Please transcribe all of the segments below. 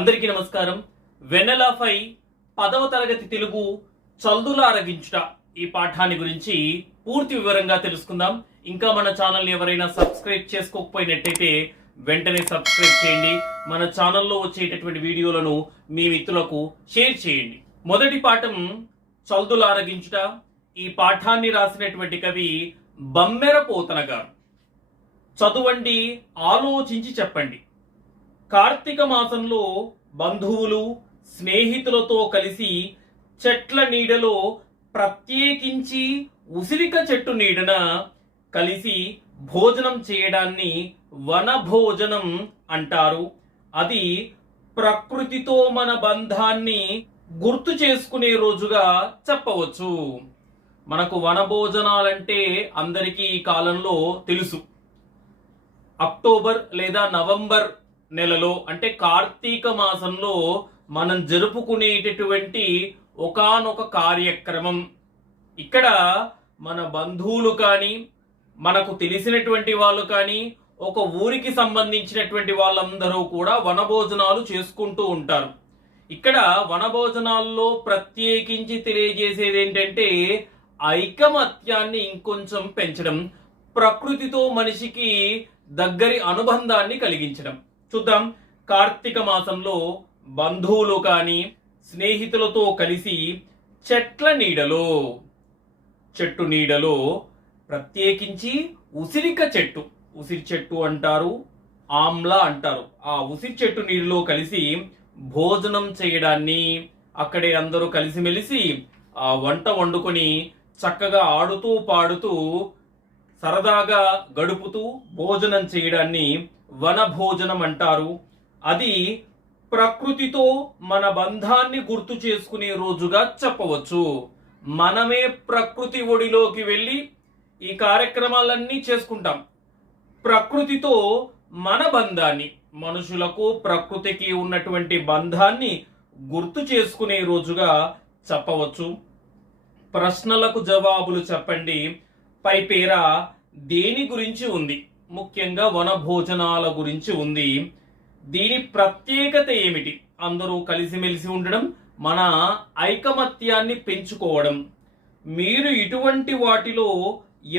అందరికీ నమస్కారం. వెన్నెలపై 10వ తరగతి తెలుగు చల్దులారగించుట ఈ పాఠాన్ని గురించి పూర్తి వివరంగా తెలుసుకుందాం. ఇంకా మన ఛానల్ని ఎవరైనా సబ్స్క్రైబ్ చేసుకోకపోయినట్టయితే వెంటనే సబ్స్క్రైబ్ చేయండి. మన ఛానల్లో వచ్చేటటువంటి వీడియోలను మీ మిత్రులకు షేర్ చేయండి. మొదటి పాఠం చల్దులారగించుట. ఈ పాఠాన్ని రాసినటువంటి కవి బమ్మెర పోతన గారు. చదువండి, ఆలోచించి చెప్పండి. కార్తీక మాసంలో బంధువులు స్నేహితులతో కలిసి చెట్ల నీడలో, ప్రత్యేకించి ఉసిరిక చెట్టు నీడన కలిసి భోజనం చేయడాన్ని వనభోజనం అంటారు. అది ప్రకృతితో మన బంధాన్ని గుర్తు చేసుకునే రోజుగా చెప్పవచ్చు. మనకు వనభోజనాలంటే అందరికీ ఈ కాలంలో తెలుసు. అక్టోబర్ లేదా నవంబర్ నెలలో అంటే కార్తీక మాసంలో మనం జరుపుకునేటటువంటి ఒకానొక కార్యక్రమం. ఇక్కడ మన బంధువులు కానీ, మనకు తెలిసినటువంటి వాళ్ళు కానీ, ఒక ఊరికి సంబంధించినటువంటి వాళ్ళందరూ కూడా వనభోజనాలు చేసుకుంటూ ఉంటారు. ఇక్కడ వనభోజనాల్లో ప్రత్యేకించి తెలియజేసేది ఏంటంటే ఐకమత్యాన్ని ఇంకొంచెం పెంచడం, ప్రకృతితో మనిషికి దగ్గరి అనుబంధాన్ని కలిగించడం. చూద్దాం. కార్తీక మాసంలో బంధువులు కానీ స్నేహితులతో కలిసి చెట్ల నీడలో, చెట్టు నీడలో, ప్రత్యేకించి ఉసిరిక చెట్టు, ఉసిరి చెట్టు అంటారు, ఆమ్లా అంటారు, ఆ ఉసిరి చెట్టు నీడలో కలిసి భోజనం చేయడాన్ని, అక్కడే అందరూ కలిసిమెలిసి ఆ వంట వండుకొని చక్కగా ఆడుతూ పాడుతూ సరదాగా గడుపుతూ భోజనం చేయడాన్ని వనభోజనం అంటారు. అది ప్రకృతితో మన బంధాన్ని గుర్తు చేసుకునే రోజుగా చెప్పవచ్చు. మనమే ప్రకృతి ఒడిలోకి వెళ్ళి ఈ కార్యక్రమాలన్నీ చేసుకుంటాం. ప్రకృతితో మన బంధాన్ని, మనుషులకు ప్రకృతికి ఉన్నటువంటి బంధాన్ని గుర్తు చేసుకునే రోజుగా చెప్పవచ్చు. ప్రశ్నలకు జవాబులు చెప్పండి. పై పేర దేని గురించి ఉంది? ముఖ్యంగా వనభోజనాల గురించి ఉంది. దీని ప్రత్యేకత ఏమిటి? అందరూ కలిసిమెలిసి ఉండడం, మన ఐకమత్యాన్ని పెంచుకోవడం. మీరు ఇటువంటి వాటిలో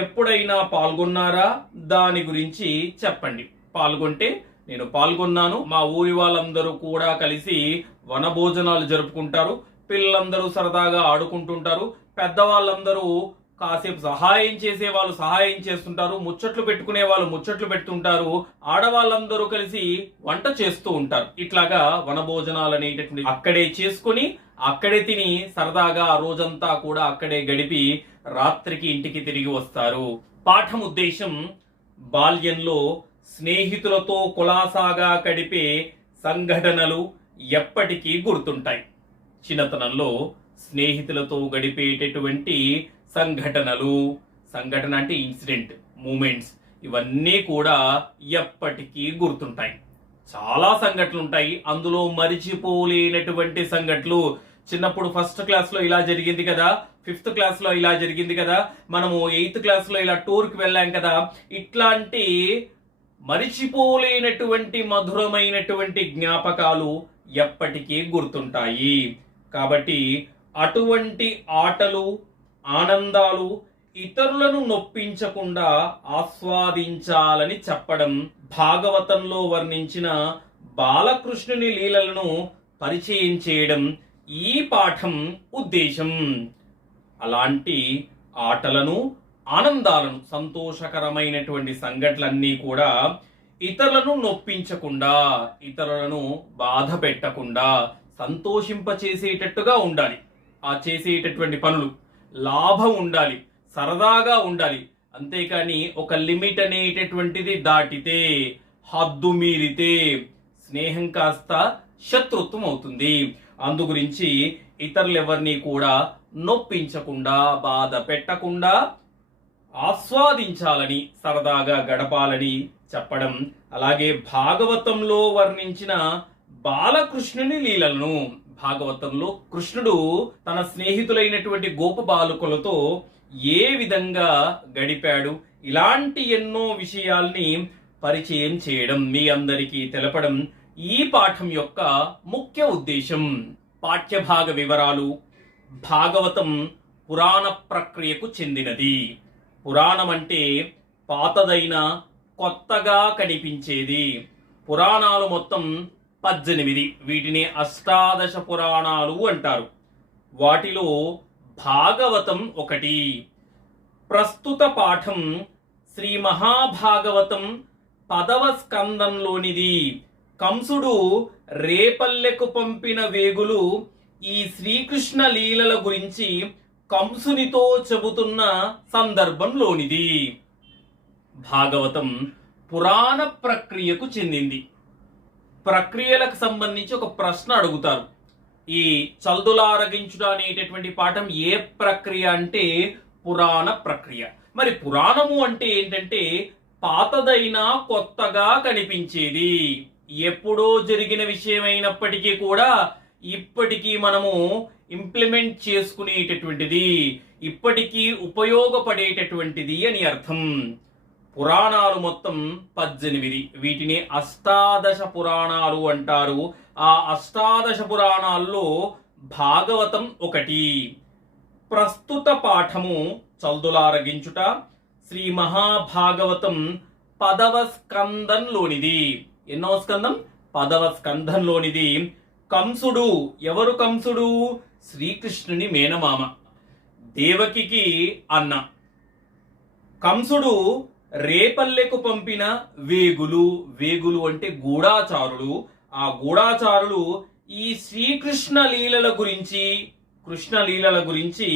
ఎప్పుడైనా పాల్గొన్నారా? దాని గురించి చెప్పండి. పాల్గొంటే నేను పాల్గొన్నాను, మా ఊరి వాళ్ళందరూ కూడా కలిసి వనభోజనాలు జరుపుకుంటారు, పిల్లలందరూ సరదాగా ఆడుకుంటుంటారు, పెద్దవాళ్ళందరూ కాసేపు సహాయం చేసే వాళ్ళు సహాయం చేస్తుంటారు, ముచ్చట్లు పెట్టుకునే వాళ్ళు ముచ్చట్లు పెడుతుంటారు, ఆడవాళ్ళందరూ కలిసి వంట చేస్తూ ఉంటారు. ఇట్లాగా వనభోజనాలు అనేటటువంటి అక్కడే చేసుకుని అక్కడే తిని సరదాగా ఆ రోజంతా కూడా అక్కడే గడిపి రాత్రికి ఇంటికి తిరిగి వస్తారు. పాఠం ఉద్దేశం: బాల్యంలో స్నేహితులతో కులాసాగా గడిపే సంఘటనలు ఎప్పటికీ గుర్తుంటాయి. చిన్నతనంలో స్నేహితులతో గడిపేటటువంటి సంఘటనలు, సంఘటన అంటే ఇన్సిడెంట్, మూమెంట్స్, ఇవన్నీ కూడా ఎప్పటికీ గుర్తుంటాయి. చాలా సంఘటనలు ఉంటాయి. అందులో మరిచిపోలేనటువంటి సంఘటనలు. చిన్నప్పుడు ఫస్ట్ క్లాస్ లో ఇలా జరిగింది కదా, ఫిఫ్త్ క్లాస్ లో ఇలా జరిగింది కదా, మనము 8th క్లాస్ లో ఇలా టూర్కి వెళ్ళాం కదా, ఇట్లాంటి మరిచిపోలేనటువంటి మధురమైనటువంటి జ్ఞాపకాలు ఎప్పటికీ గుర్తుంటాయి. కాబట్టి అటువంటి ఆటలు, ఆనందాలు ఇతరులను నొప్పించకుండా ఆస్వాదించాలని చెప్పడం భాగవతంలో వర్ణించిన బాలకృష్ణుని లీలలను పరిచయం చేయడం ఈ పాఠం ఉద్దేశం. అలాంటి ఆటలను, ఆనందాలను, సంతోషకరమైనటువంటి సంఘటనలన్నీ కూడా ఇతరులను నొప్పించకుండా, ఇతరులను బాధ పెట్టకుండా సంతోషింపచేసేటట్టుగా ఉండాలి. ఆ చేసేటటువంటి పనులు లాభం ఉండాలి, సరదాగా ఉండాలి. అంతేకాని ఒక లిమిట్ అనేటటువంటిది దాటితే, హద్దు మీరితే స్నేహం కాస్త శత్రుత్వం అవుతుంది. అందు గురించి ఇతరులెవరిని కూడా నొప్పించకుండా, బాధ పెట్టకుండా ఆస్వాదించాలని, సరదాగా గడపాలని చెప్పడం. అలాగే భాగవతంలో వర్ణించిన బాలకృష్ణుని లీలలను, భాగవతంలో కృష్ణుడు తన స్నేహితులైనటువంటి గోప బాలకులతో ఏ విధంగా గడిపాడు, ఇలాంటి ఎన్నో విషయాల్ని పరిచయం చేయడం, మీ అందరికీ తెలపడం ఈ పాఠం యొక్క ముఖ్య ఉద్దేశం. పాఠ్యభాగ వివరాలు. భాగవతం పురాణ ప్రక్రియకు చెందినది. పురాణం అంటే పాతదైన కొత్తగా కనిపించేది. పురాణాలు మొత్తం 18. వీటిని అష్టాదశ పురాణాలు అంటారు. వాటిలో భాగవతం ఒకటి. ప్రస్తుత పాఠం శ్రీ మహాభాగవతం 10వ స్కందంలోనిది. కంసుడు రేపల్లెకు పంపిన వేగులు ఈ శ్రీకృష్ణ లీలల గురించి కంసునితో చెబుతున్న సందర్భంలోనిది. భాగవతం పురాణ ప్రక్రియకు చెందింది. ప్రక్రియలకు సంబంధించి ఒక ప్రశ్న అడుగుతారు. ఈ చల్దులారగించుట అనేటటువంటి పాఠం ఏ ప్రక్రియ అంటే పురాణ ప్రక్రియ. మరి పురాణము అంటే ఏంటంటే పాతదైన కొత్తగా కనిపించేది. ఎప్పుడో జరిగిన విషయమైనప్పటికీ కూడా ఇప్పటికీ మనము ఇంప్లిమెంట్ చేసుకునేటటువంటిది, ఇప్పటికీ ఉపయోగపడేటటువంటిది అని అర్థం. పురాణాలు మొత్తం 18. వీటిని అష్టాదశ పురాణాలు అంటారు. ఆ అష్టాదశ పురాణాల్లో భాగవతం ఒకటి. ప్రస్తుత పాఠము చల్దులారగించుట శ్రీ మహాభాగవతం 10వ స్కందంలోనిది. ఎన్నో స్కందం? 10వ స్కందంలోనిది. కంసుడు. ఎవరు కంసుడు? శ్రీకృష్ణుని మేనమామ, దేవకికి అన్న. కంసుడు రేపల్లెకు పంపిన వేగులు. వేగులు అంటే గూఢాచారులు. ఆ గూఢాచారులు ఈ శ్రీకృష్ణ లీలల గురించి, కృష్ణ లీలల గురించి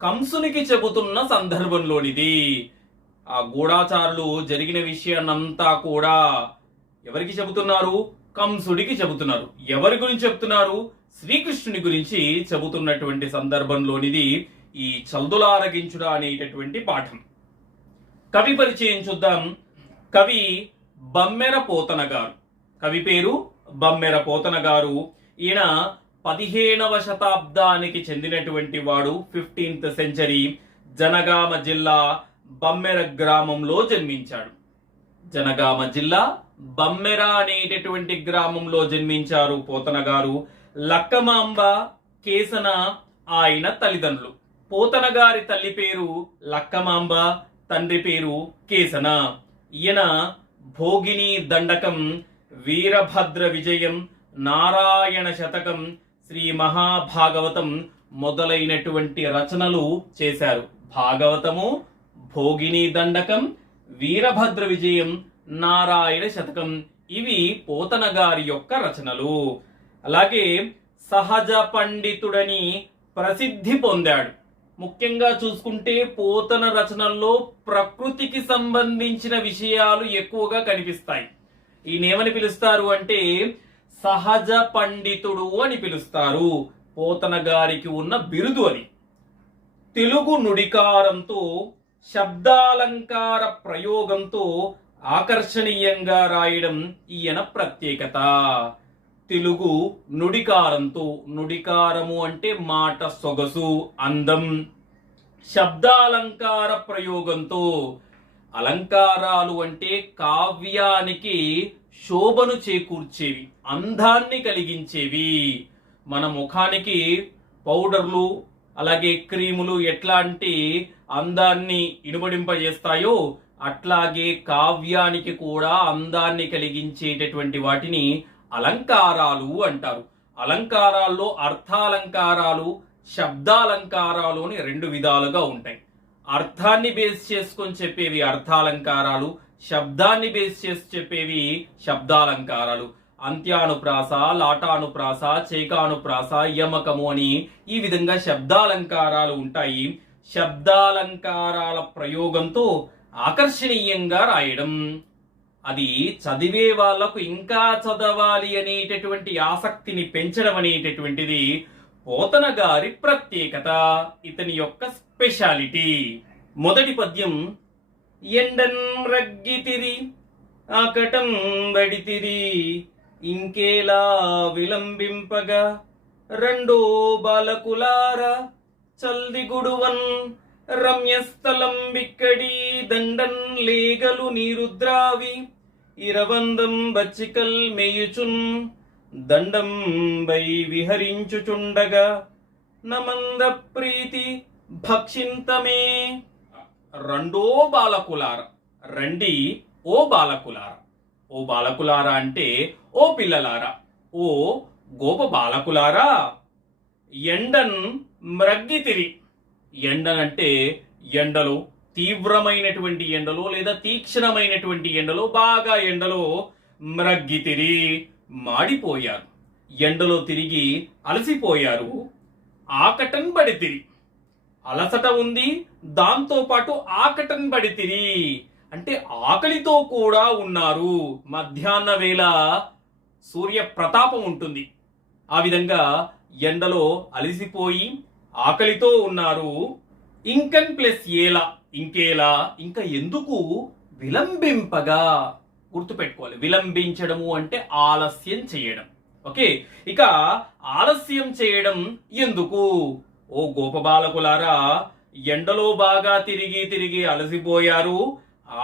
కంసునికి చెబుతున్న సందర్భంలోనిది. ఆ గూఢాచారులు జరిగిన విషయాన్నంతా కూడా ఎవరికి చెబుతున్నారు? కంసుడికి చెబుతున్నారు. ఎవరి గురించి చెబుతున్నారు? శ్రీకృష్ణుని గురించి చెబుతున్నటువంటి సందర్భంలోనిది ఈ చల్దులారగించుట అనేటటువంటి పాఠం. కవి పరిచయం చూద్దాం. కవి బమ్మెర పోతన గారు. కవి పేరు బమ్మెర పోతన గారు. ఈయన 15వ శతాబ్దానికి చెందినటువంటి వాడు. 15th century. జనగామ జిల్లా బమ్మెర గ్రామంలో జన్మించాడు. జనగామ జిల్లా బమ్మెర అనేటటువంటి గ్రామంలో జన్మించారు పోతన గారు. లక్కమాంబ, కేసన ఆయన తల్లిదండ్రులు. పోతన గారి తల్లి పేరు లక్కమాంబ, తండ్రి పేరు కేసన. ఈయన భోగిని దండకం, వీరభద్ర విజయం, నారాయణ శతకం, శ్రీ మహాభాగవతం మొదలైనటువంటి రచనలు చేశారు. భాగవతము, భోగిని దండకం, వీరభద్ర విజయం, నారాయణ శతకం ఇవి పోతన గారి యొక్క రచనలు. అలాగే సహజ పండితుడని ప్రసిద్ధి పొందాడు. ముఖ్యంగా చూసుకుంటే పోతన రచనల్లో ప్రకృతికి సంబంధించిన విషయాలు ఎక్కువగా కనిపిస్తాయి. ఈయనేమని పిలుస్తారు అంటే సహజ పండితుడు అని పిలుస్తారు. పోతన గారికి ఉన్న బిరుదు అది. తెలుగు నుడికారంతో, శబ్దాలంకార ప్రయోగంతో ఆకర్షణీయంగా రాయడం ఈయన ప్రత్యేకత. తెలుగు నుడికారంతో, నుడికారము అంటే మాట సొగసు, అందం. శబ్దాలంకార ప్రయోగంతో, అలంకారాలు అంటే కావ్యానికి శోభను చేకూర్చేవి, అందాన్ని కలిగించేవి. మన ముఖానికి పౌడర్లు అలాగే క్రీములు ఎట్లాంటి అందాన్ని ఇనుమడింపజేస్తాయో అట్లాగే కావ్యానికి కూడా అందాన్ని కలిగించేటటువంటి వాటిని అలంకారాలు అంటారు. అలంకారాల్లో అర్థాలంకారాలు, శబ్దాలంకారాలు అని 2 విధాలుగా ఉంటాయి. అర్థాన్ని బేస్ చేసుకొని చెప్పేవి అర్థాలంకారాలు, శబ్దాన్ని బేస్ చేసి చెప్పేవి శబ్దాలంకారాలు. అంత్యానుప్రాస, లాటానుప్రాస, చేకానుప్రాస, యమకము అని ఈ విధంగా శబ్దాలంకారాలు ఉంటాయి. శబ్దాలంకారాల ప్రయోగంతో ఆకర్షణీయంగా రాయడం, అది చదివే వాళ్లకు ఇంకా చదవాలి అనేటటువంటి ఆసక్తిని పెంచడం అనేటటువంటిది పోతన గారి ప్రత్యేకత, ఇతని యొక్క స్పెషాలిటీ. మొదటి పద్యం ఎండన్ రగ్గితిరి ఆకటం బడితిరి ఇంకేలా విలంబింపగా రెండో బాలకులార చల్దిగుడువన్ రమ్యస్థలం బిక్కడి దండన్ లేగలు నీరుద్రావి ఇరవందం బచ్చికల్ మేయుచున్ దండంబై విహరించుచుండగా నమంద ప్రీతి భక్షింతమే. రెండో బాలకులార, రండి ఓ బాలకులార. ఓ బాలకులారా అంటే ఓ పిల్లలారా, ఓ గోప బాలకులారా, ఎండన్ మ్రగ్గితిరి. ఎండన్ అంటే ఎండలో, తీవ్రమైనటువంటి ఎండలో లేదా తీక్షణమైనటువంటి ఎండలో, బాగా ఎండలో మ్రగ్గితిరి, మాడిపోయారు. ఎండలో తిరిగి అలసిపోయారు. ఆకటన్ పడితిరి, అలసట ఉంది, దాంతో పాటు ఆకటన్ పడితిరి అంటే ఆకలితో కూడా ఉన్నారు. మధ్యాహ్న వేళ సూర్య ప్రతాపం ఉంటుంది, ఆ విధంగా ఎండలో అలసిపోయి ఆకలితో ఉన్నారు. ఇంకన్ ప్లస్ ఏలా, ఇంకేలా, ఇంకా ఎందుకు విలంబింపగా. గుర్తుపెట్టుకోవాలి, విలంబించడము అంటే ఆలస్యం చేయడం. ఓకే, ఇక ఆలస్యం చేయడం ఎందుకు? ఓ గోపబాలకులారా, ఎండలో బాగా తిరిగి తిరిగి అలసిపోయారు,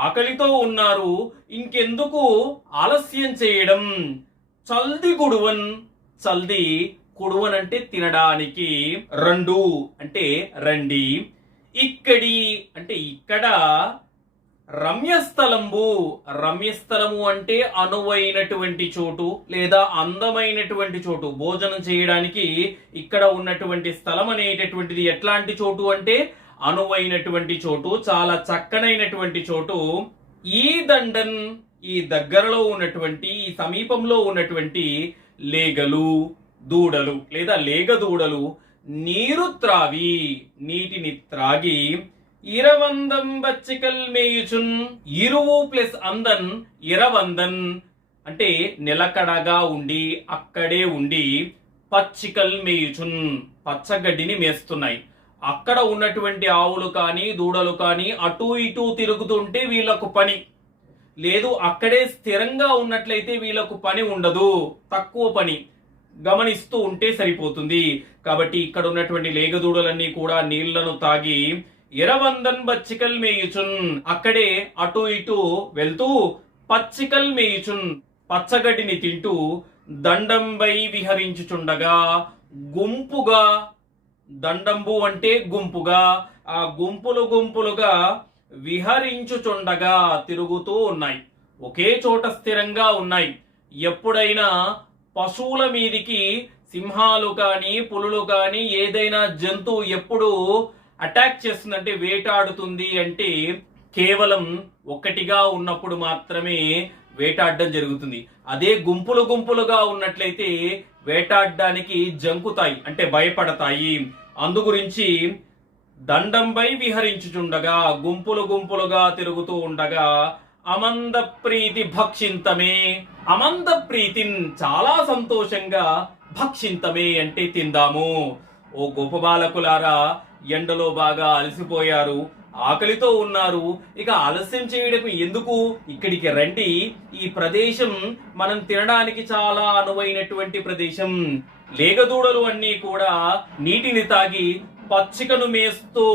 ఆకలితో ఉన్నారు, ఇంకెందుకు ఆలస్యం చేయడం? చల్ది కుడువన్, చల్ది కుడువన్ అంటే తినడానికి, రెండు అంటే రండి, ఇక్కడి అంటే ఇక్కడ, రమ్యస్థలంబు, రమ్యస్థలము అంటే అనువైనటువంటి చోటు లేదా అందమైనటువంటి చోటు. భోజనం చేయడానికి ఇక్కడ ఉన్నటువంటి స్థలం అనేటటువంటిది ఎట్లాంటి చోటు అంటే అనువైనటువంటి చోటు, చాలా చక్కనైనటువంటి చోటు. ఈ దండన్, ఈ దగ్గరలో ఉన్నటువంటి, ఈ సమీపంలో ఉన్నటువంటి లేగలు, దూడలు లేదా లేగ దూడలు నీరు త్రావి, నీటిని త్రాగి, ఇరవందం బచ్చికల్ మేయుచున్, ఇరువు ప్లస్ అందన్ ఇరవందన్ అంటే నిలకడగా ఉండి అక్కడే ఉండి, పచ్చికల్ మేయుచున్ పచ్చగడ్డిని మేస్తున్నాయి. అక్కడ ఉన్నటువంటి ఆవులు కానీ దూడలు కానీ అటు ఇటు తిరుగుతుంటే వీళ్ళకు పని లేదు, అక్కడే స్థిరంగా ఉన్నట్లయితే వీళ్ళకు పని ఉండదు, తక్కువ పని, గమనిస్తూ ఉంటే సరిపోతుంది. కాబట్టి ఇక్కడ ఉన్నటువంటి లేగదూడలన్నీ కూడా నీళ్లను తాగి ఇరవందన్ బచ్చికల్ మేయుచున్ అక్కడే అటు ఇటు వెళ్తూ, పచ్చికల్ మేయుచున్ పచ్చగడ్డిని తింటూ, దండంబై విహరించుచుండగా గుంపుగా, దండంబు అంటే గుంపుగా, ఆ గుంపులు గుంపులుగా విహరించుచుండగా తిరుగుతూ ఉన్నాయి, ఒకే చోట స్థిరంగా ఉన్నాయి. ఎప్పుడైనా పశువుల మీదికి సింహాలు కానీ పులులు కానీ ఏదైనా జంతువు ఎప్పుడు అటాక్ చేస్తుందంటే, వేటాడుతుంది అంటే కేవలం ఒక్కటిగా ఉన్నప్పుడు మాత్రమే వేటాడడం జరుగుతుంది. అదే గుంపులు గుంపులుగా ఉన్నట్లయితే వేటాడడానికి జంకుతాయి అంటే భయపడతాయి. అందు గురించి దండంపై విహరించుచుండగా, గుంపులు గుంపులుగా తిరుగుతూ ఉండగా, అమంద ప్రీతి భక్షింతమే, అమంద ప్రీతిన్ చాలా సంతోషంగా, భక్షింతమే అంటే తిందాము. ఓ గోప బాలకులారా, ఎండలో బాగా అలసిపోయారు, ఆకలితో ఉన్నారు, ఇక ఆలస్యం చేయడం ఎందుకు, ఇక్కడికి రండి. ఈ ప్రదేశం మనం తినడానికి చాలా అనువైనటువంటి ప్రదేశం. లేగదూడలు అన్నీ కూడా నీటిని తాగి పచ్చికను మేస్తూ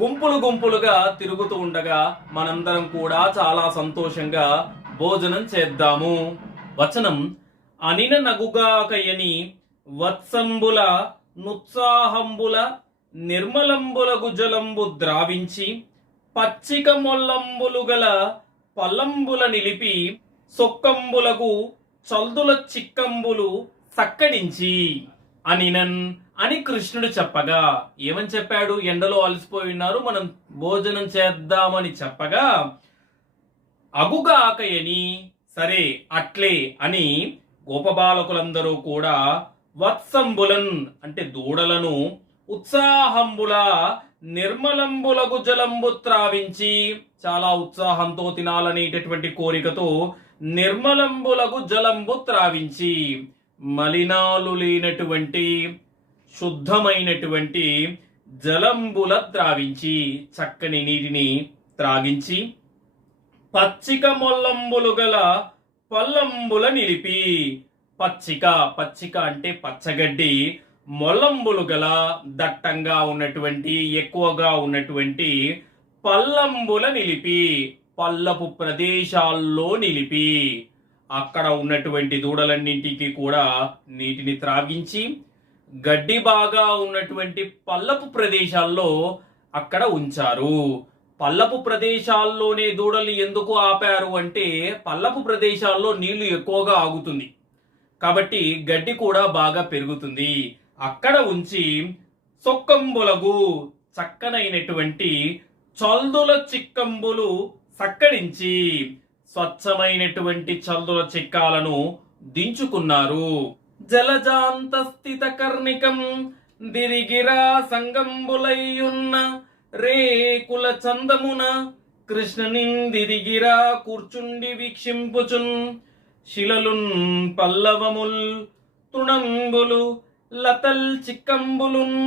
గుంపులు గుంపులుగా తిరుగుతూ ఉండగా మనందరం కూడా చాలా సంతోషంగా భోజనం చేద్దాము. వచనం, అనిన నగుగాకయని వత్సంబుల నుత్సాహంబుల నిర్మలంబుల గుజలంబు ద్రావించి, పచ్చిక మొల్లంబులు గల పల్లంబుల నిలిపి, సొక్కంబులకు చల్దుల చిక్కంబులు సక్కడించి అనినన్ అని కృష్ణుడు చెప్పగా, ఏమని చెప్పాడు? ఎండలో అలసిపోయి ఉన్నారు, మనం భోజనం చేద్దామని చెప్పగా, అగుగాకయని సరే అట్లే అని గోపబాలకులందరూ కూడా వత్సంబులన్ అంటే దూడలను, ఉత్సాహంబుల నిర్మలంబులకు జలంబు త్రావించి, చాలా ఉత్సాహంతో తినాలనేటటువంటి కోరికతో నిర్మలంబులకు జలంబు త్రావించి, మలినాలు లేనటువంటి శుద్ధమైనటువంటి జలంబుల త్రావించి, చక్కని నీటిని త్రాగించి, పచ్చిక మొల్లంబులు గల పల్లంబుల నిలిపి, పచ్చిక, పచ్చిక అంటే పచ్చగడ్డి, మొల్లంబులు గల దట్టంగా ఉన్నటువంటి ఎక్కువగా ఉన్నటువంటి పల్లంబుల నిలిపి, పల్లపు ప్రదేశాల్లో నిలిపి, అక్కడ ఉన్నటువంటి దూడలన్నింటికి కూడా నీటిని త్రాగించి గడ్డి బాగా ఉన్నటువంటి పల్లపు ప్రదేశాల్లో అక్కడ ఉంచారు. పల్లపు ప్రదేశాల్లోనే దూడలు ఎందుకు ఆపారు అంటే, పల్లపు ప్రదేశాల్లో నీళ్లు ఎక్కువగా ఆగుతుంది కాబట్టి గడ్డి కూడా బాగా పెరుగుతుంది. అక్కడ ఉంచి సొక్కంబులగు చక్కనైనటువంటి చల్దుల చిక్కంబులు సక్కడించి స్వచ్ఛమైనటువంటి చల్దుల చిక్కాలను దించుకున్నారు. జలజాంత స్థిత కర్ణికం దిరిగిరా సంగంబులయ్యున్న రేకుల చందమున కృష్ణనిందిరిగిరా కూర్చుండి వీక్షింపుచున్ శిలలున్ పల్లవముల్ తృణంబులు లతల్ చిక్కంబులున్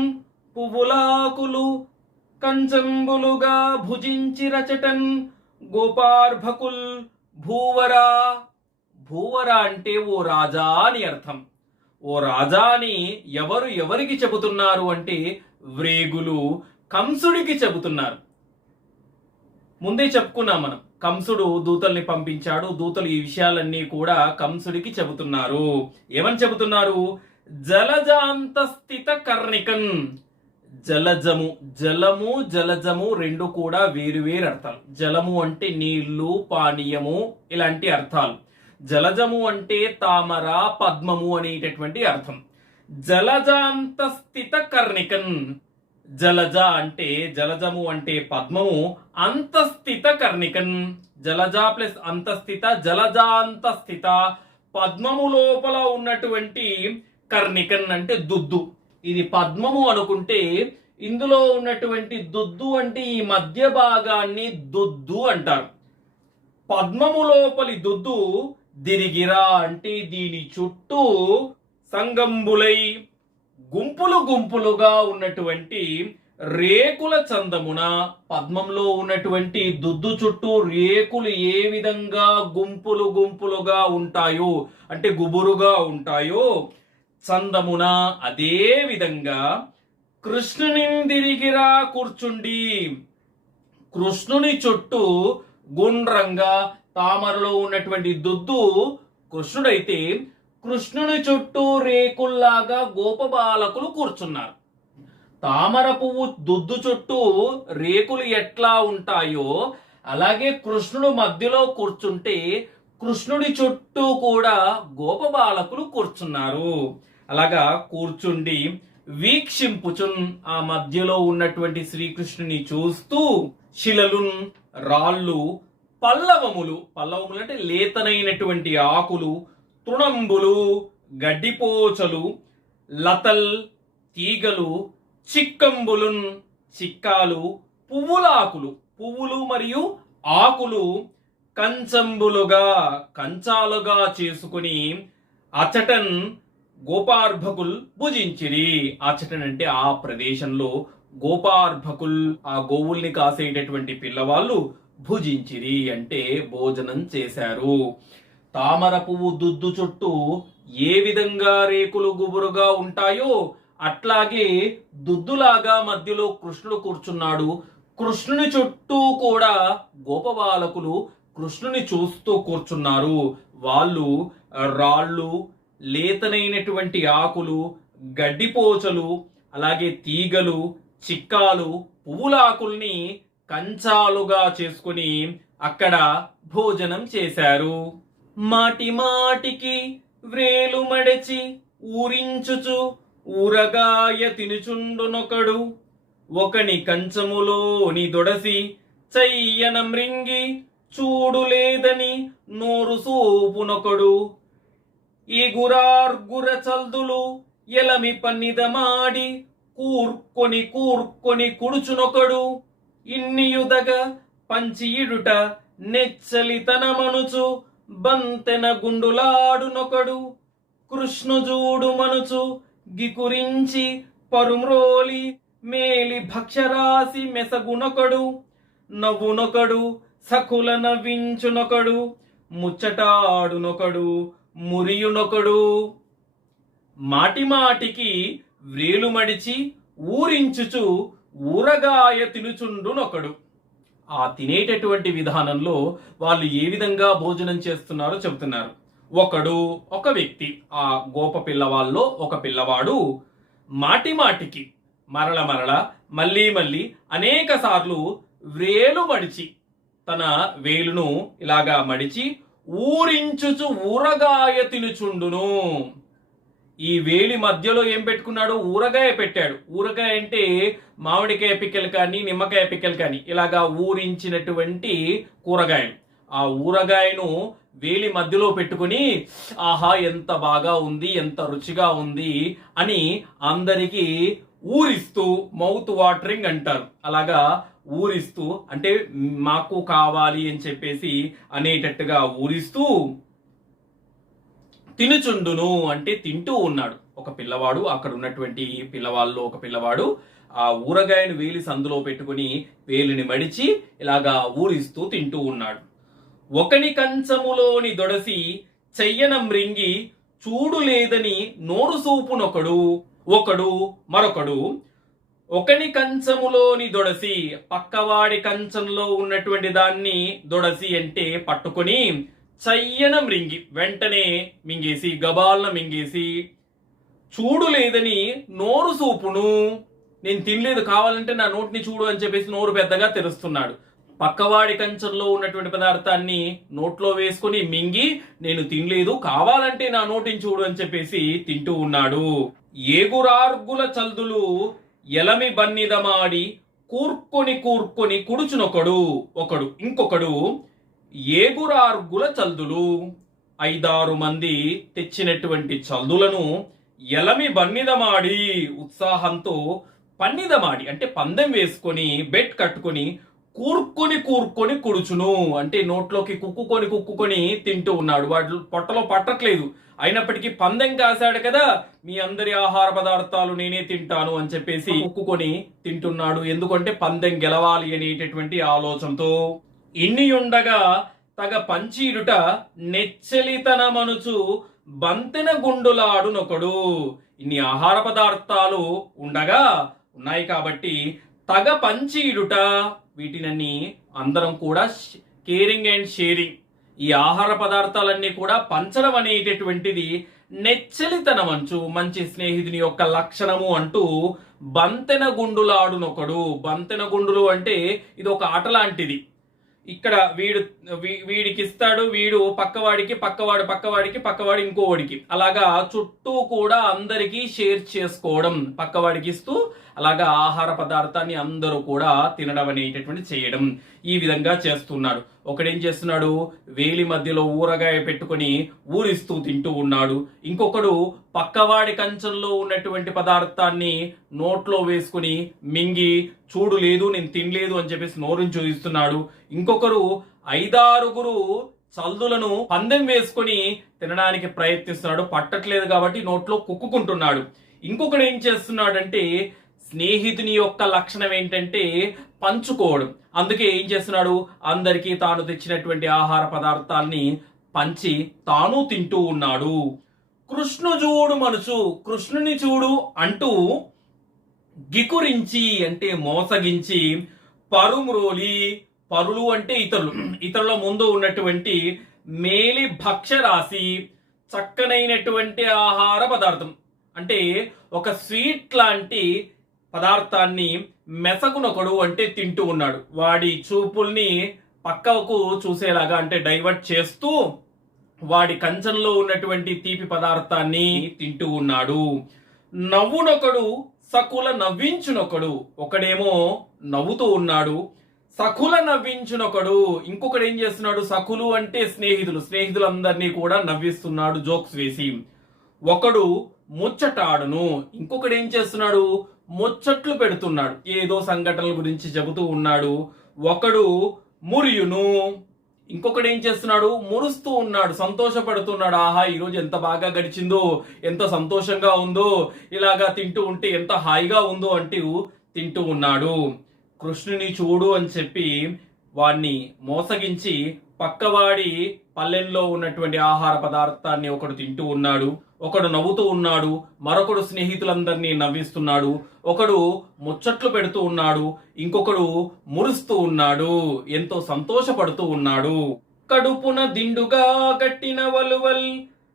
పువ్వులాకులు కంచంబులుగా భుజించి రచటన్ గోపార్భకుల్ భూవరా. భూవరా అంటే ఓ రాజా అని అర్థం. ఓ రాజా అని ఎవరికి చెబుతున్నారు అంటే వ్రేగులు కంసుడికి చెబుతున్నారు. ముందే చెప్పుకున్నాం మనం, కంసుడు దూతల్ని పంపించాడు. దూతలు ఈ విషయాలన్నీ కూడా కంసుడికి చెబుతున్నారు. ఏమని చెబుతున్నారు? జలజాంత స్థిత కర్ణికన్. జలజము, జలము జలజము రెండు కూడా వేరు అర్థాలు. జలము అంటే నీళ్లు, పానీయము ఇలాంటి అర్థాలు. జలజము అంటే తామర, పద్మము అనేటటువంటి అర్థం. జలజాంత స్థిత కర్ణికన్. జలజ అంటే జలజము అంటే పద్మము, అంతస్థిత కర్ణికన్. జలజ ప్లస్ అంతస్థిత, జలజాంత స్థిత. పద్మము లోపల ఉన్నటువంటి కర్ణికన్ అంటే దుద్దు. ఇది పద్మము అనుకుంటే ఇందులో ఉన్నటువంటి దుద్దు అంటే ఈ మధ్య భాగాన్ని దుద్దు అంటారు. పద్మము లోపలి దుద్దు దిరిగిరా అంటే దీని చుట్టూ సంగంబులై గుంపులు గుంపులుగా ఉన్నటువంటి రేకుల చందమున. పద్మంలో ఉన్నటువంటి దుద్దు చుట్టూ రేకులు ఏ విధంగా గుంపులు గుంపులుగా ఉంటాయో అంటే గుబురుగా ఉంటాయో, చందమున అదే విధంగా కృష్ణునిందిరిగిరా కూర్చుండి. కృష్ణుని చుట్టూ గుండ్రంగా తామరలో ఉన్నటువంటి దుద్దు కృష్ణుడైతే, కృష్ణుని చుట్టూ రేకుల్లాగా గోపబాలకులు కూర్చున్నారు. తామర పువ్వు దుద్దు చుట్టూ రేకులు ఎట్లా ఉంటాయో అలాగే కృష్ణుడు మధ్యలో కూర్చుంటే కృష్ణుడి చుట్టూ కూడా గోపబాలకులు కూర్చున్నారు. అలాగా కూర్చుండి వీక్షింపుచున్, ఆ మధ్యలో ఉన్నటువంటి శ్రీకృష్ణుని చూస్తూ, శిలలున్ రాళ్ళు, పల్లవములు, పల్లవములు అంటే లేతనైనటువంటి ఆకులు, తృణంబులు గడ్డిపోచలు, లతల్ తీగలు, చిక్కంబులున్ చిక్కాలు, పువ్వులాకులు పువ్వులు మరియు ఆకులు కంచంబులుగా కంచాలుగా చేసుకుని అచటన్ గోపార్భకుల్ భుజించిరి. అచటన్ అంటే ఆ ప్రదేశంలో గోపార్భకుల్, ఆ గోవుల్ని కాసేటటువంటి పిల్లవాళ్ళు భుజించిరి అంటే భోజనం చేశారు. తామర పువ్వు దుద్దు చుట్టూ ఏ విధంగా రేకులు గుబురుగా ఉంటాయో అట్లాగే దుద్దులాగా మధ్యలో కృష్ణుడు కూర్చున్నాడు. కృష్ణుని చుట్టూ కూడా గోపబాలకులు కృష్ణుని చూస్తూ కూర్చున్నారు. వాళ్ళు రాళ్ళు, లేతనైనటువంటి ఆకులు, గడ్డిపోచలు, అలాగే తీగలు, చిక్కాలు, పువ్వులాకుల్ని కంచాలుగా చేసుకుని అక్కడ భోజనం చేశారు. మాటి మాటికి వ్రేలు మడచి ఊరించుచు ఊరగాయ తినుచుండునొకడు, ఒకని కంచములోని దొడసి చెయ్యన మృంగి చూడు లేదని నోరు సోపునొకడు, ఈ గురార్గుర చల్దులు ఎలమి పన్నిదమాడి కూర్కొని కూర్కొని కుడుచునొకడు, ఇన్నియుదగ పంచి ఇడుట నెచ్చలితనమనుచు బంతెన గుండులాడునొకడు, కృష్ణుజూడు మనుచు గికురించి పరుమ్రోలి మేలి భక్షరాసి మెసగునొకడు, నవ్వునొకడు సకుల నవ్వించునొకడు, ముచ్చటాడునొకడు మురియునొకడు. మాటి మాటికి వ్రేలు మడిచి ఊరించుచు ఊరగాయ తినుచుండునొకడు. ఆ తినేటటువంటి విధానంలో వాళ్ళు ఏ విధంగా భోజనం చేస్తున్నారో చెబుతున్నారు. ఒక వ్యక్తి, ఆ గోప పిల్లవాళ్ళలో ఒక పిల్లవాడు మాటి మాటికి మరల మళ్ళీ మళ్ళీ అనేక సార్లు వేలు మడిచి, తన వేలును ఇలాగా మడిచి ఊరించుచు ఊరగాయ తినుచుండును. ఈ వేలి మధ్యలో ఏం పెట్టుకున్నాడు? ఊరగాయ పెట్టాడు. ఊరగాయ అంటే మామిడికాయ పిక్కలు కానీ నిమ్మకాయ పిక్కలు కానీ ఇలాగా ఊరించినటువంటి కూరగాయలు. ఆ ఊరగాయను వేలి మధ్యలో పెట్టుకుని ఆహా ఎంత బాగా ఉంది, ఎంత రుచిగా ఉంది అని అందరికీ ఊరిస్తూ, మౌత్ వాటరింగ్ అంటారు, అలాగా ఊరిస్తూ, అంటే మాకు కావాలి అని చెప్పేసి అనేటట్టుగా ఊరిస్తూ తినుచుండును అంటే తింటూ ఉన్నాడు. ఒక పిల్లవాడు, అక్కడ ఉన్నటువంటి పిల్లవాళ్ళు ఒక పిల్లవాడు ఆ ఊరగాయను వేలి సందులో పెట్టుకుని వేలిని మడిచి ఇలాగా ఊరిస్తూ తింటూ ఉన్నాడు. ఒకని కంచములోని దొడసి చెయ్యన మ్రింగి చూడు లేదని నోరు సూపునొకడు. మరొకడు ఒకని కంచములోని దొడసి, పక్కవాడి కంచంలో ఉన్నటువంటి దాన్ని దొడసి అంటే పట్టుకొని చయ్యన మ్రింగి వెంటనే మింగేసి, గబాలన మింగేసి, చూడు లేదని నోరు సూపును, నేను తినలేదు కావాలంటే నా నోటిని చూడు అని చెప్పేసి నోరు పెద్దగా తెరుస్తున్నాడు. పక్కవాడి కంచంలో ఉన్నటువంటి పదార్థాన్ని నోట్లో వేసుకొని మింగి, నేను తినలేదు కావాలంటే నా నోటిని చూడు అని చెప్పేసి తింటూ ఉన్నాడు. ఏగురార్గుల చల్దులు ఎలమి బన్నిదమాడి కూర్కొని కుడుచునొకడు. ఇంకొకడు ఏగురార్గుల చల్దులు, 5-6 మంది తెచ్చినటువంటి చల్దులను ఎలమి బన్నిదమాడి, ఉత్సాహంతో పన్నిదమాడి అంటే పందెం వేసుకొని బెట్ కట్టుకొని కూర్కొని కుడుచును అంటే నోట్లోకి కుక్కుకొని తింటూ ఉన్నాడు. వాటి పొట్టలో పట్టట్లేదు, అయినప్పటికీ పందెం కాశాడు కదా, మీ అందరి ఆహార పదార్థాలు నేనే తింటాను అని చెప్పేసి కుక్కుకొని తింటున్నాడు. ఎందుకంటే పందెం గెలవాలి అనేటటువంటి ఆలోచనతో. ఇన్ని ఉండగా తగ పంచీడుట నెచ్చలితన మనుచు బంతెన గుండులాడునొకడు. ఇన్ని ఆహార పదార్థాలు ఉన్నాయి కాబట్టి తగ పంచీడుట, వీటినన్ని అందరం కూడా కేరింగ్ అండ్ షేరింగ్, ఈ ఆహార పదార్థాలన్నీ కూడా పంచడం అనేటటువంటిది నెచ్చలితనమంచు మంచి స్నేహితుని యొక్క లక్షణము అంటూ బంతెన గుండులాడునొకడు. బంతెన గుండులు అంటే ఇది ఒక ఆట లాంటిది. ఇక్కడ వీడికి ఇస్తాడు, వీడు పక్కవాడికి, పక్కవాడు ఇంకోవాడికి, అలాగా చుట్టూ కూడా అందరికీ షేర్ చేసుకోవడం, పక్కవాడికి ఇస్తూ అలాగా ఆహార పదార్థాన్ని అందరూ కూడా తినడం అనేటటువంటి చేయడం, ఈ విధంగా చేస్తున్నాడు. ఒకడేం చేస్తున్నాడు? వేలి మధ్యలో ఊరగాయ పెట్టుకొని ఊరిస్తూ తింటూ ఉన్నాడు. ఇంకొకడు పక్కవాడి కంచంలో ఉన్నటువంటి పదార్థాన్ని నోట్లో వేసుకుని మింగి చూడు లేదు నేను తినలేదు అని చెప్పేసి నోరుని చూపిస్తున్నాడు. ఇంకొకరు 5-6 చల్దులను పందెం వేసుకొని తినడానికి ప్రయత్నిస్తున్నాడు, పట్టట్లేదు కాబట్టి నోట్లో కుక్కుకుంటున్నాడు. ఇంకొకడు ఏం చేస్తున్నాడంటే, స్నేహితుని యొక్క లక్షణం ఏంటంటే పంచుకోవడం. అందుకే ఏం చేస్తున్నాడు? అందరికీ తాను తెచ్చినటువంటి ఆహార పదార్థాల్ని పంచి తాను తింటూ ఉన్నాడు. కృష్ణుజూడు మనసు, కృష్ణుని చూడు అంటూ గికురించి అంటే మోసగించి, పరుమ్రోలి, పరులు అంటే ఇతరుల ముందు ఉన్నటువంటి మేలి భక్ష్య రాశి, చక్కనైనటువంటి ఆహార పదార్థం అంటే ఒక స్వీట్ లాంటి పదార్థాన్ని మెసకునొకడు అంటే తింటూ ఉన్నాడు. వాడి చూపుల్ని పక్కకు చూసేలాగా అంటే డైవర్ట్ చేస్తూ వాడి కంచంలో ఉన్నటువంటి తీపి పదార్థాన్ని తింటూ ఉన్నాడు. నవ్వునొకడు సకుల నవ్వించునొకడు, ఒకడేమో నవ్వుతూ ఉన్నాడు, సకుల నవ్వించునొకడు ఇంకొకడు ఏం చేస్తున్నాడు? సకులు అంటే స్నేహితులందరినీ కూడా నవ్విస్తున్నాడు జోక్స్ వేసి. ఒకడు ముచ్చటాడును, ఇంకొకడు ఏం చేస్తున్నాడు? ముచ్చట్లు పెడుతున్నాడు, ఏదో సంఘటనల గురించి చెబుతూ ఉన్నాడు. ఒకడు మురియును, ఇంకొకడు ఏం చేస్తున్నాడు? మురుస్తూ ఉన్నాడు, సంతోషపడుతున్నాడు. ఆహా ఈరోజు ఎంత బాగా గడిచిందో, ఎంత సంతోషంగా ఉందో, ఇలాగా తింటూ ఉంటే ఎంత హాయిగా ఉందో అంటూ తింటూ ఉన్నాడు. కృష్ణుని చూడు అని చెప్పి వాడిని మోసగించి పక్కవాడి పల్లెల్లో ఉన్నటువంటి ఆహార పదార్థాన్ని ఒకడు తింటూ ఉన్నాడు. ఒకడు నవ్వుతూ ఉన్నాడు, మరొకడు స్నేహితులందరినీ నవ్విస్తున్నాడు, ఒకడు ముచ్చట్లు పెడుతూ ఉన్నాడు, ఇంకొకడు మురుస్తూ ఉన్నాడు, ఎంతో సంతోషపడుతూ ఉన్నాడు. కడుపున దిండుగా కట్టిన వలువల్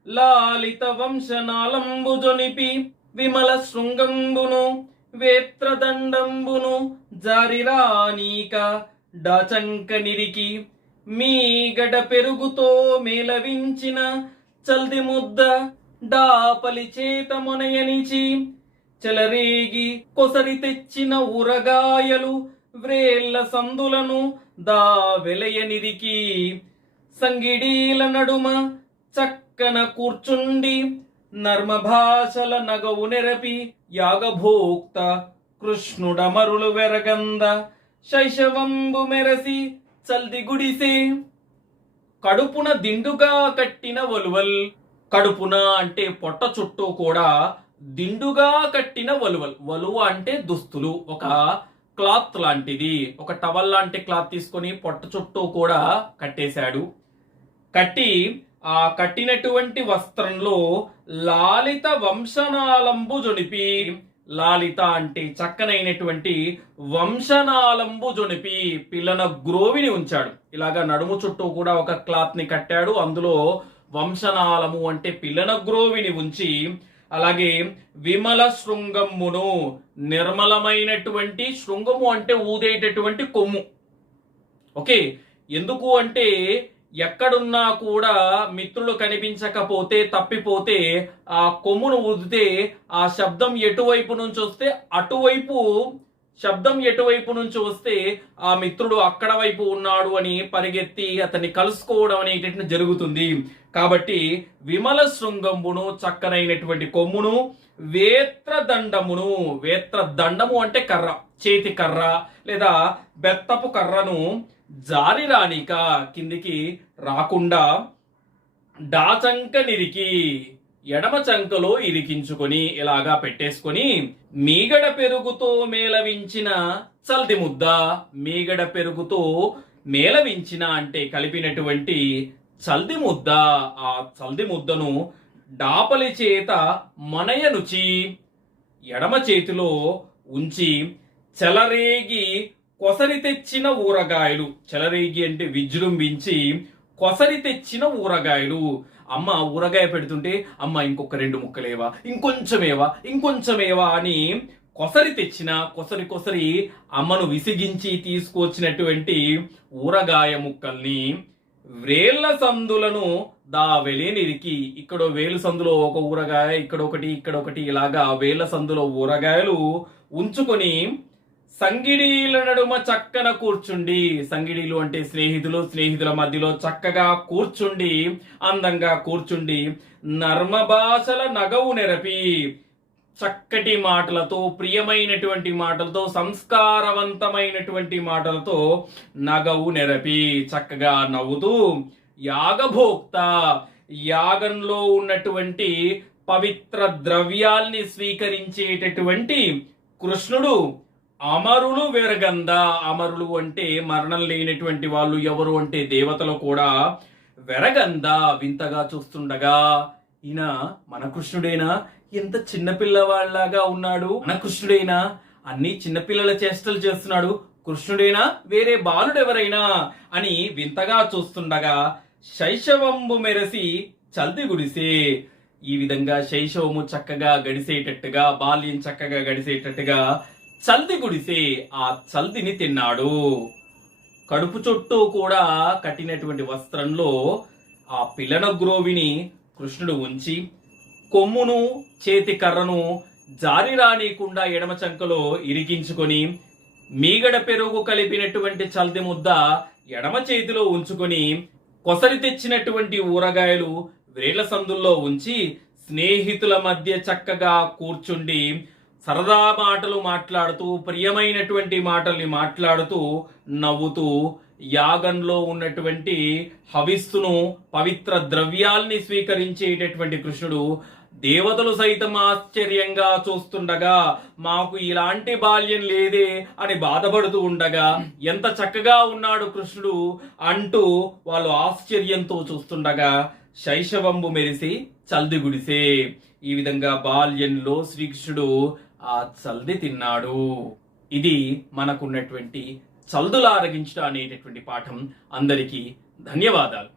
లాలిత వంశనాలంబు జొనిపి విమల శృంగంబును వేత్రదండంబును జారిరానీక డాచంక నిరికి మీగడ పెరుగుతో మేలవించిన చల్ది ముద్ద డాపలి చేత మొనయనిచి చెలరేగి కొసరి తెచ్చిన ఊరగాయలు వ్రేళ్ల సందులను దా వెలయనిరికి సంగిడీల నడుమ చక్కన కూర్చుండి నర్మభాషల నగవు నెరపి యాగభోక్త కృష్ణుడమరులు వెరగంద శైశవంబు మెరసి చల్ది గుడిసే. కడుపున దిండుగా కట్టిన వలువల్. కడుపున అంటే పొట్ట చుట్టూ కూడా దిండుగా కట్టిన వలువల్. వలువ అంటే దుస్తులు, ఒక క్లాత్ లాంటిది, ఒక టవల్ లాంటి క్లాత్ తీసుకొని పొట్ట చుట్టూ కూడా కట్టేశాడు. కట్టి ఆ కట్టినటువంటి వస్త్రంలో లాలిత వంశనాలంబు జొనిపి. లాలిత అంటే చక్కనైనటువంటి వంశనాలంబు జొనిపి, పిల్లన గ్రోవిని ఉంచాడు. ఇలాగా నడుము చుట్టూ కూడా ఒక క్లాత్ ని కట్టాడు, అందులో వంశనాలము అంటే పిల్లన గ్రోవిని ఉంచి, అలాగే విమల శృంగమును, నిర్మలమైనటువంటి శృంగము అంటే ఊదేటటువంటి కొమ్ము. ఓకే, ఎందుకు అంటే ఎక్కడున్నా కూడా మిత్రులు కనిపించకపోతే, తప్పిపోతే ఆ కొమ్మును ఊదితే ఆ శబ్దం ఎటువైపు నుంచి వస్తే అటువైపు, శబ్దం ఎటువైపు నుంచి వస్తే ఆ మిత్రుడు అక్కడ వైపు ఉన్నాడు అని పరిగెత్తి అతన్ని కలుసుకోవడం అనేటటువంటి జరుగుతుంది. కాబట్టి విమల శృంగంబును, చక్కనైనటువంటి కొమ్మును, వేత్రదండమును. వేత్రదండము అంటే కర్ర, చేతి కర్ర లేదా బెత్తపు కర్రను జారి రానిక, కిందికి రాకుండా, డాచంక నిరికి, ఎడమ చంకలో ఇరికించుకొని ఇలాగా పెట్టేసుకొని, మీగడ పెరుగుతో మేలవించిన చల్ది ముద్ద. మీగడ పెరుగుతో మేలవించిన అంటే కలిపినటువంటి చల్ది ముద్ద. ఆ చల్ది ముద్దను డాపలి చేత మనయనుచి, ఎడమ చేతిలో ఉంచి, చెలరేగి కొసరి తెచ్చిన ఊరగాయలు. చెలరేగి అంటే విజృంభించి, కొసరి తెచ్చిన ఊరగాయలు. అమ్మ ఊరగాయ పెడుతుంటే, అమ్మ ఇంకొక 2 ముక్కలేవా, ఇంకొంచెమేవా అని కొసరి తెచ్చిన, కొసరి అమ్మను విసిగించి తీసుకొచ్చినటువంటి ఊరగాయ ముక్కల్ని వ్రేళ్ల సందులను దా వెలేనిరికి. ఇక్కడ వేలు సందులో ఒక ఊరగాయ, ఇక్కడొకటి ఇలాగా వేళ్ల సందులో ఊరగాయలు ఉంచుకొని సంగిడీల నడుమ చక్కన కూర్చుండి. సంగిడీలు అంటే స్నేహితులు, స్నేహితుల మధ్యలో చక్కగా కూర్చుండి, అందంగా కూర్చుండి, నర్మభాషల నగవు నెరపి, చక్కటి మాటలతో, ప్రియమైనటువంటి మాటలతో, సంస్కారవంతమైనటువంటి మాటలతో నగవు నెరపి, చక్కగా నవ్వుతూ, యాగభోక్త, యాగంలో ఉన్నటువంటి పవిత్ర ద్రవ్యాల్ని స్వీకరించేటటువంటి కృష్ణుడు, అమరులు వెరగంద. అమరులు అంటే మరణం లేనటువంటి వాళ్ళు. ఎవరు అంటే దేవతలు కూడా. వెరగంద వింతగా చూస్తుండగా, ఈయన మన కృష్ణుడేనా, ఎంత చిన్నపిల్లవాళ్లాగా ఉన్నాడు, మన కృష్ణుడేనా, అన్ని చిన్నపిల్లల చేష్టలు చేస్తున్నాడు, కృష్ణుడేనా వేరే బాలుడెవరైనా అని వింతగా చూస్తుండగా, శైశవంబు మెరసి చల్ది గుడిసే. ఈ విధంగా శైశవము చక్కగా గడిసేటట్టుగా, బాల్యం చక్కగా గడిసేటట్టుగా చల్ది గుడిసే, ఆ చల్దిని తిన్నాడు. కడుపు చుట్టూ కూడా కట్టినటువంటి వస్త్రంలో ఆ పిల్లన గ్రోవిని కృష్ణుడు ఉంచి, కొమ్మును, చేతి కర్రను జారి రానీయకుండా ఎడమ చంకలో ఇరికించుకొని, మీగడ పెరుగు కలిపినటువంటి చల్ది ముద్ద ఎడమ చేతిలో ఉంచుకొని, కొసరి తెచ్చినటువంటి ఊరగాయలు వ్రేళ్ల సందుల్లో ఉంచి, స్నేహితుల మధ్య చక్కగా కూర్చుండి సరదా మాటలు మాట్లాడుతూ, ప్రియమైనటువంటి మాటల్ని మాట్లాడుతూ, నవ్వుతూ, యాగంలో ఉన్నటువంటి హవిస్సును, పవిత్ర ద్రవ్యాల్ని స్వీకరించేటటువంటి కృష్ణుడు దేవతలు సైతం ఆశ్చర్యంగా చూస్తుండగా, మాకు ఇలాంటి బాల్యం లేదే అని బాధపడుతూ ఉండగా, ఎంత చక్కగా ఉన్నాడు కృష్ణుడు అంటూ వాళ్ళు ఆశ్చర్యంతో చూస్తుండగా, శైశవంబు మెరిసి చల్ది గుడిసే. ఈ విధంగా బాల్యంలో శ్రీకృష్ణుడు ఆ చల్ది తిన్నాడు. ఇది మనకున్నటువంటి చల్దులా అరగించుట అనేటటువంటి పాఠం. అందరికీ ధన్యవాదాలు.